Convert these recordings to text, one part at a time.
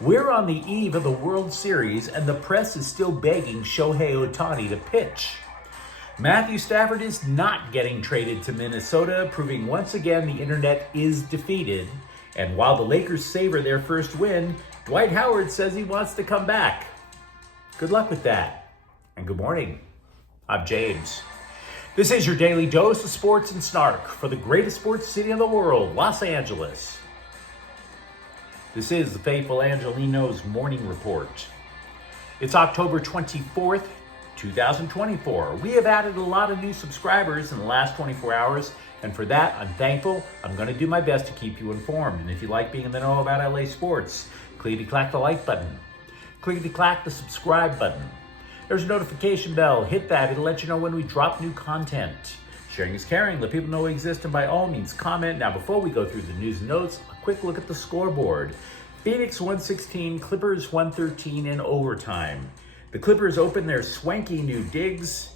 We're on the eve of the World Series, and the press is still begging Shohei Ohtani to pitch. Matthew Stafford is not getting traded to Minnesota, proving once again the internet is defeated. And while the Lakers savor their first win, Dwight Howard says he wants to come back. Good luck with that. And good morning. I'm James. This is your daily dose of sports and snark for the greatest sports city in the world, Los Angeles. This is the faithful Angelenos morning report. It's October 24th, 2024. We have added a lot of new subscribers in the last 24 hours, and for that, I'm thankful. I'm going to do my best to keep you informed. And if you like being in the know about LA sports, clickety-clack the like button. Clickety-clack the subscribe button. There's a notification bell. Hit that. It'll let you know when we drop new content. Sharing is caring. Let people know we exist, and by all means, comment. Now, before we go through the news and notes, a quick look at the scoreboard. Phoenix 116, Clippers 113 in overtime. The Clippers opened their swanky new digs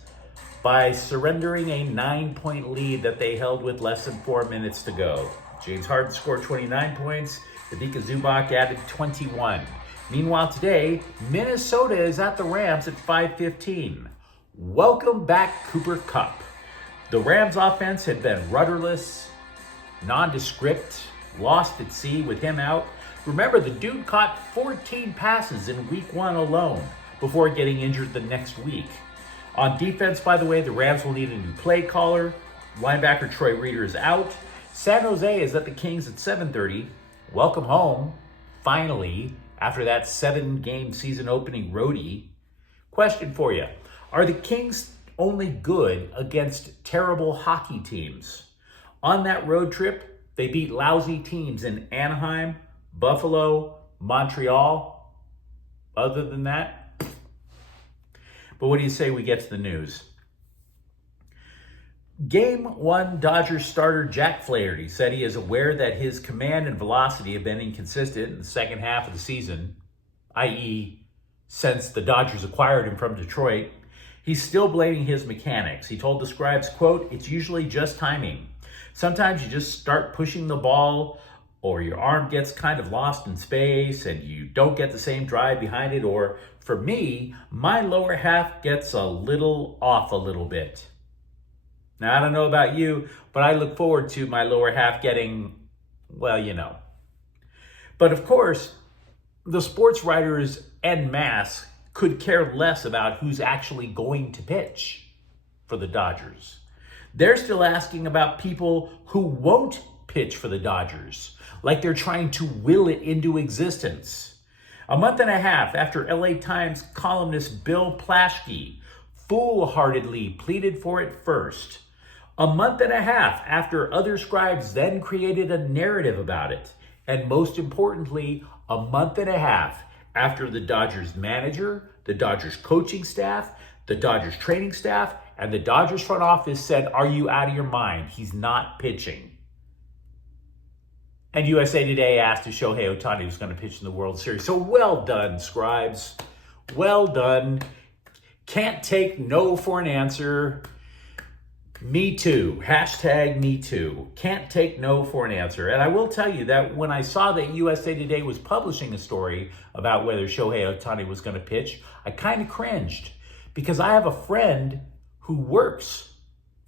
by surrendering a 9-point lead that they held with less than 4 minutes to go. James Harden scored 29 points. Ivica Zubac added 21. Meanwhile, today, Minnesota is at the Rams at 5:15. Welcome back, Cooper Kupp. The Rams offense had been rudderless, nondescript, lost at sea with him out. Remember, the dude caught 14 passes in week 1 alone before getting injured the next week. On defense, by the way, the Rams will need a new play caller. Linebacker Troy Reeder is out. San Jose is at the Kings at 7:30. Welcome home, finally, after that 7-game season opening roadie. Question for you. Are the Kings only good against terrible hockey teams? On that road trip, they beat lousy teams in Anaheim, Buffalo, Montreal. Other than that, but what do you say we get to the news? Game 1 Dodgers starter Jack Flaherty said he is aware that his command and velocity have been inconsistent in the second half of the season, i.e., since the Dodgers acquired him from Detroit. He's still blaming his mechanics. He told the Scribes, quote, "It's usually just timing. Sometimes you just start pushing the ball, or your arm gets kind of lost in space and you don't get the same drive behind it, or for me, my lower half gets a little off a little bit." Now, I don't know about you, but I look forward to my lower half getting, well, you know. But of course, the sports writers en masse could care less about who's actually going to pitch for the Dodgers. They're still asking about people who won't pitch for the Dodgers, like they're trying to will it into existence. A month and a half after LA Times columnist Bill Plaschke foolhardily pleaded for it first. A month and a half after other scribes then created a narrative about it. And most importantly, a month and a half after the Dodgers manager, the Dodgers coaching staff, the Dodgers training staff, and the Dodgers front office said, "Are you out of your mind? He's not pitching." And USA Today asked if Shohei Ohtani was going to pitch in the World Series. So well done, scribes. Well done. Can't take no for an answer. Me too. Hashtag me too. Can't take no for an answer. And I will tell you that when I saw that USA Today was publishing a story about whether Shohei Ohtani was going to pitch, I kind of cringed because I have a friend who works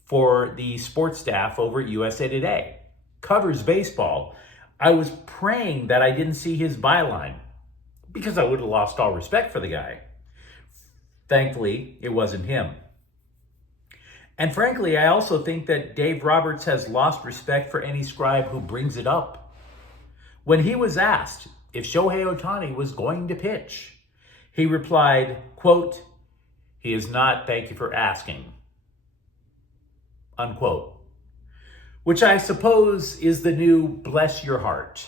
for the sports staff over at USA Today, covers baseball. I was praying that I didn't see his byline because I would have lost all respect for the guy. Thankfully, it wasn't him. And frankly, I also think that Dave Roberts has lost respect for any scribe who brings it up. When he was asked if Shohei Ohtani was going to pitch, he replied, quote, "He is not, thank you for asking," unquote. Which I suppose is the new "bless your heart,"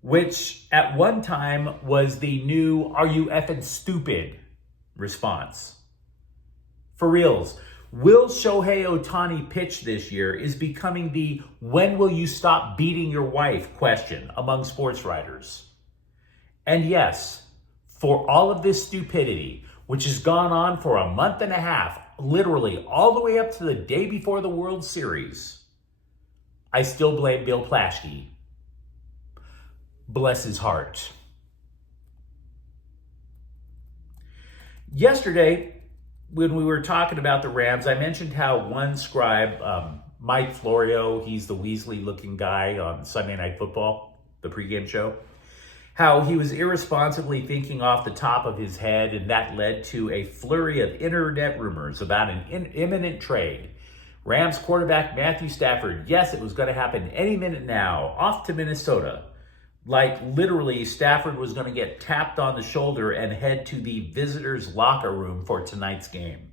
which at one time was the new "are you effing stupid" response. For reals, will Shohei Ohtani pitch this year is becoming the "when will you stop beating your wife" question among sports writers. And yes, for all of this stupidity, which has gone on for a month and a half, literally all the way up to the day before the World Series, I still blame Bill Plaschke. Bless his heart. Yesterday, when we were talking about the Rams, I mentioned how one scribe, Mike Florio, he's the Weasley-looking guy on Sunday Night Football, the pregame show, how he was irresponsibly thinking off the top of his head, and that led to a flurry of internet rumors about an imminent trade. Rams quarterback Matthew Stafford, yes, it was going to happen any minute now, off to Minnesota. Like literally, Stafford was going to get tapped on the shoulder and head to the visitors' locker room for tonight's game.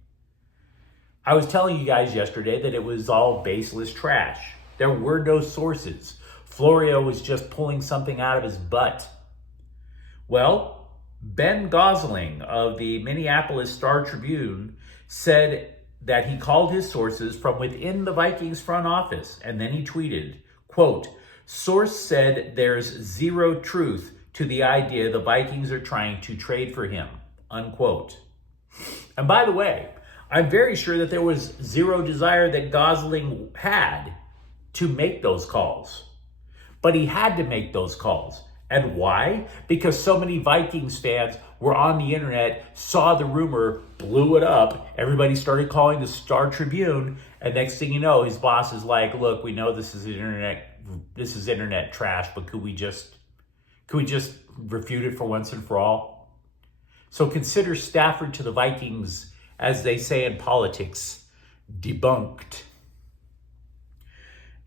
I was telling you guys yesterday that it was all baseless trash. There were no sources. Florio was just pulling something out of his butt. Well, Ben Gosling of the Minneapolis Star-Tribune said that he called his sources from within the Vikings front office, and then he tweeted, quote, "Source said there's zero truth to the idea the Vikings are trying to trade for him," unquote. And by the way, I'm very sure that there was zero desire that Gosling had to make those calls. But he had to make those calls. And why? Because so many Vikings fans were on the internet, saw the rumor, blew it up. Everybody started calling the Star Tribune. And next thing you know, his boss is like, look, we know this is internet trash, but could we just refute it for once and for all? So consider Stafford to the Vikings, as they say in politics, debunked.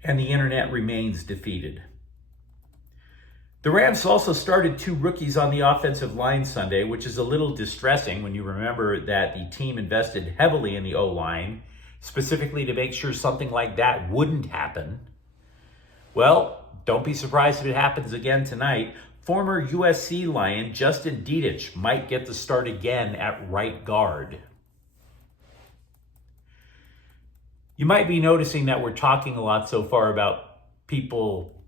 And the internet remains defeated. The Rams also started two rookies on the offensive line Sunday, which is a little distressing when you remember that the team invested heavily in the O-line, specifically to make sure something like that wouldn't happen. Well, don't be surprised if it happens again tonight. Former USC Lion Justin Dedich might get the start again at right guard. You might be noticing that we're talking a lot so far about people,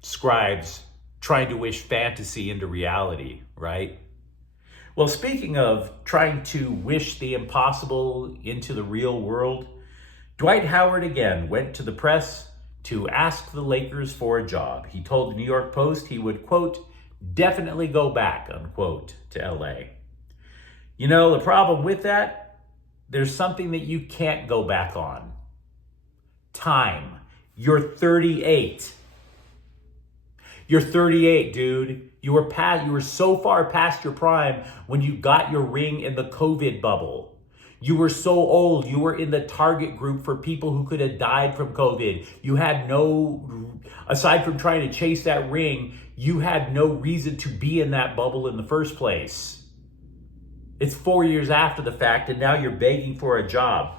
scribes, trying to wish fantasy into reality, right? Well, speaking of trying to wish the impossible into the real world, Dwight Howard again went to the press to ask the Lakers for a job. He told the New York Post he would, quote, definitely go back, unquote, to LA. You know, the problem with that, there's something that you can't go back on. Time. You're 38. You're 38, dude. You were so far past your prime when you got your ring in the COVID bubble. You were so old. You were in the target group for people who could have died from COVID. You had aside from trying to chase that ring, you had no reason to be in that bubble in the first place. It's 4 years after the fact, and now you're begging for a job.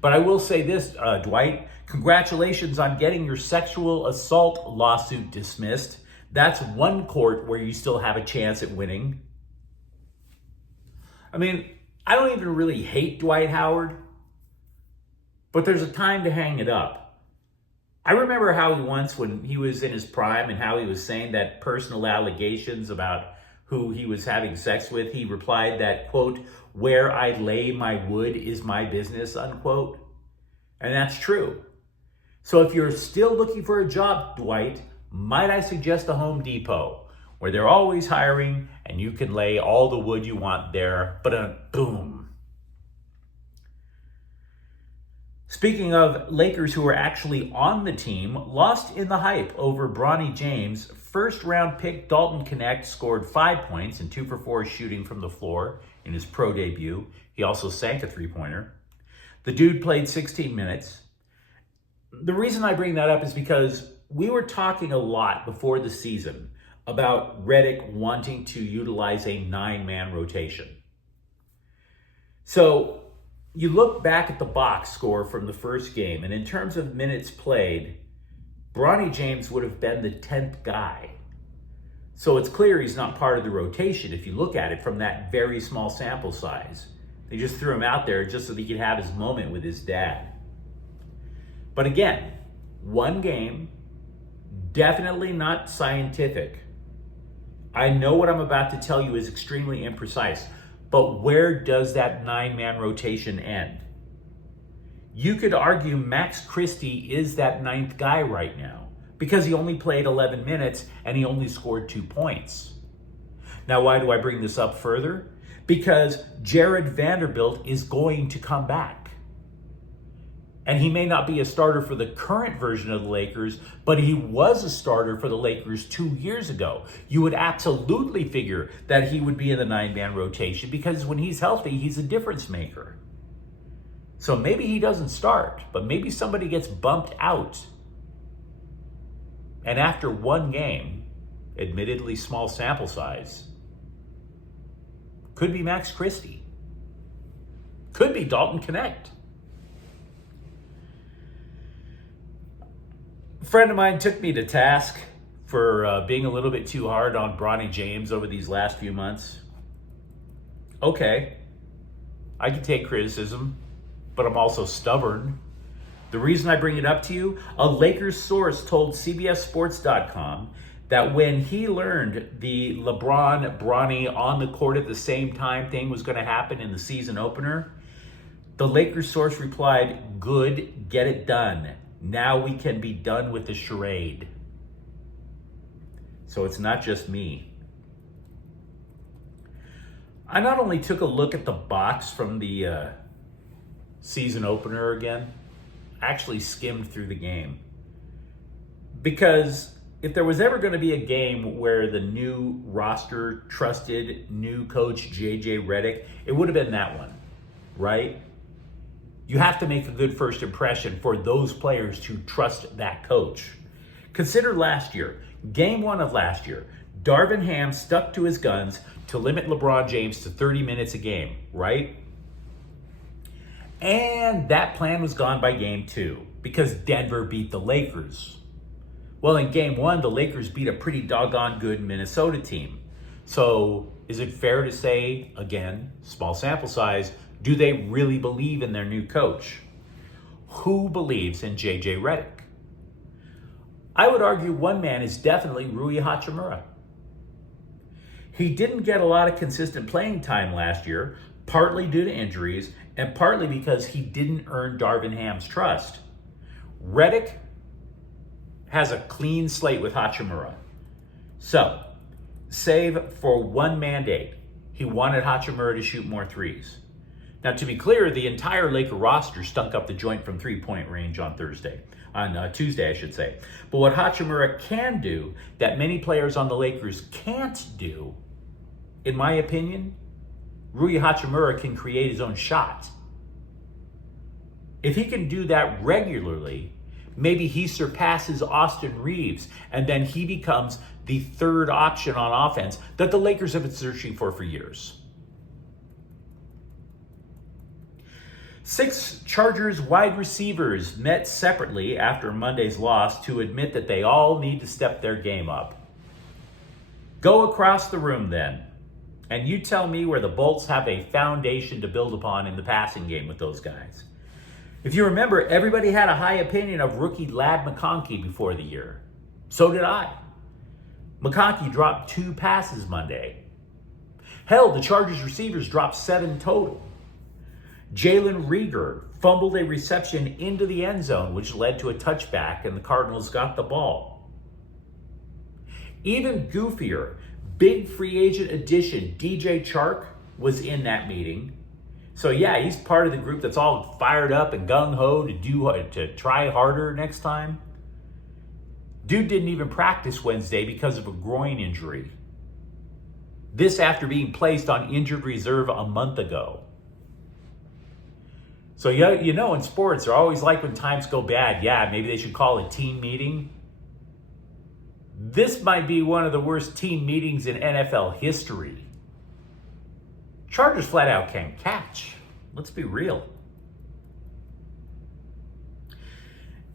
But I will say this, Dwight, congratulations on getting your sexual assault lawsuit dismissed. That's one court where you still have a chance at winning. I mean, I don't even really hate Dwight Howard, but there's a time to hang it up. I remember how he once, when he was in his prime and how he was saying that personal allegations about who he was having sex with, he replied that, quote, where I lay my wood is my business, unquote. And that's true. So if you're still looking for a job, Dwight, might I suggest a Home Depot, where they're always hiring and you can lay all the wood you want there, but boom. Speaking of Lakers who are actually on the team, lost in the hype over Bronny James, first-round pick Dalton Knecht scored 5 points and 2 for 4 shooting from the floor in his pro debut. He also sank a three-pointer. The dude played 16 minutes. The reason I bring that up is because we were talking a lot before the season about Redick wanting to utilize a 9-man rotation. So you look back at the box score from the first game, and in terms of minutes played, Bronny James would have been the 10th guy. So it's clear he's not part of the rotation if you look at it from that very small sample size. They just threw him out there just so that he could have his moment with his dad. But again, one game, definitely not scientific. I know what I'm about to tell you is extremely imprecise, but where does that 9-man rotation end? You could argue Max Christie is that 9th guy right now because he only played 11 minutes and he only scored 2 points. Now, why do I bring this up further? because Jared Vanderbilt is going to come back. And he may not be a starter for the current version of the Lakers, but he was a starter for the Lakers 2 years ago. You would absolutely figure that he would be in the 9-man rotation because when he's healthy, he's a difference maker. So maybe he doesn't start, but maybe somebody gets bumped out. And after one game, admittedly small sample size, could be Max Christie. Could be Dalton Connect. A friend of mine took me to task for being a little bit too hard on Bronny James over these last few months. Okay, I can take criticism, but I'm also stubborn. The reason I bring it up to you, a Lakers source told CBSSports.com that when he learned the LeBron-Bronny on the court at the same time thing was going to happen in the season opener, the Lakers source replied, "Good, get it done. Now we can be done with the charade." So it's not just me. I not only took a look at the box from the season opener again, I actually skimmed through the game. Because if there was ever going to be a game where the new roster trusted new coach JJ Redick, it would have been that one, right? You have to make a good first impression for those players to trust that coach. Consider last year, game one of last year, Darvin Ham stuck to his guns to limit LeBron James to 30 minutes a game, right? And that plan was gone by game two because Denver beat the Lakers. Well, in game one, the Lakers beat a pretty doggone good Minnesota team. So is it fair to say, again, small sample size, do they really believe in their new coach? Who believes in JJ Redick? I would argue one man is definitely Rui Hachimura. He didn't get a lot of consistent playing time last year, partly due to injuries and partly because he didn't earn Darvin Ham's trust. Redick has a clean slate with Hachimura. So, save for one mandate. He wanted Hachimura to shoot more threes. Now, to be clear, the entire Laker roster stunk up the joint from three-point range on Tuesday, I should say. But what Hachimura can do that many players on the Lakers can't do, in my opinion, Rui Hachimura can create his own shot. If he can do that regularly, maybe he surpasses Austin Reeves, and then he becomes the third option on offense that the Lakers have been searching for years. 6 Chargers wide receivers met separately after Monday's loss to admit that they all need to step their game up. Go across the room then, and you tell me where the Bolts have a foundation to build upon in the passing game with those guys. If you remember, everybody had a high opinion of rookie Ladd McConkey before the year. So did I. McConkey dropped 2 passes Monday. Hell, the Chargers receivers dropped 7 total. Jalen Reagor fumbled a reception into the end zone, which led to a touchback, and the Cardinals got the ball. Even goofier, big free agent addition DJ Chark was in that meeting. So yeah, he's part of the group that's all fired up and gung-ho to try harder next time. Dude didn't even practice Wednesday because of a groin injury. This after being placed on injured reserve a month ago. So you know, in sports, they're always like when times go bad, yeah, maybe they should call a team meeting. This might be one of the worst team meetings in NFL history. Chargers flat out can't catch. Let's be real.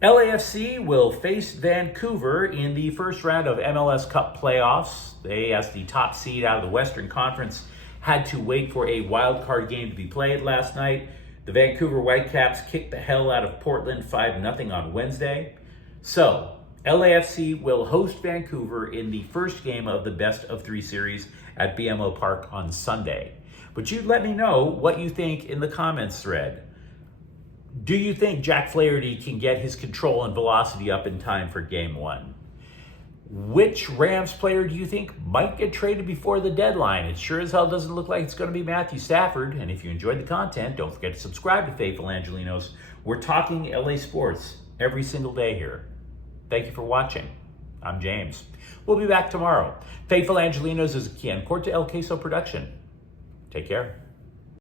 LAFC will face Vancouver in the first round of MLS Cup playoffs. They, as the top seed out of the Western Conference, had to wait for a wild card game to be played last night. The Vancouver Whitecaps kicked the hell out of Portland 5-0 on Wednesday. So, LAFC will host Vancouver in the first game of the best of 3 series at BMO Park on Sunday. But you let me know what you think in the comments thread. Do you think Jack Flaherty can get his control and velocity up in time for game 1? Which Rams player do you think might get traded before the deadline? It sure as hell doesn't look like it's going to be Matthew Stafford. And if you enjoyed the content, don't forget to subscribe to Faithful Angelenos. We're talking LA sports every single day here. Thank you for watching. I'm James. We'll be back tomorrow. Faithful Angelenos is a Quian Corte El Queso production. Take care.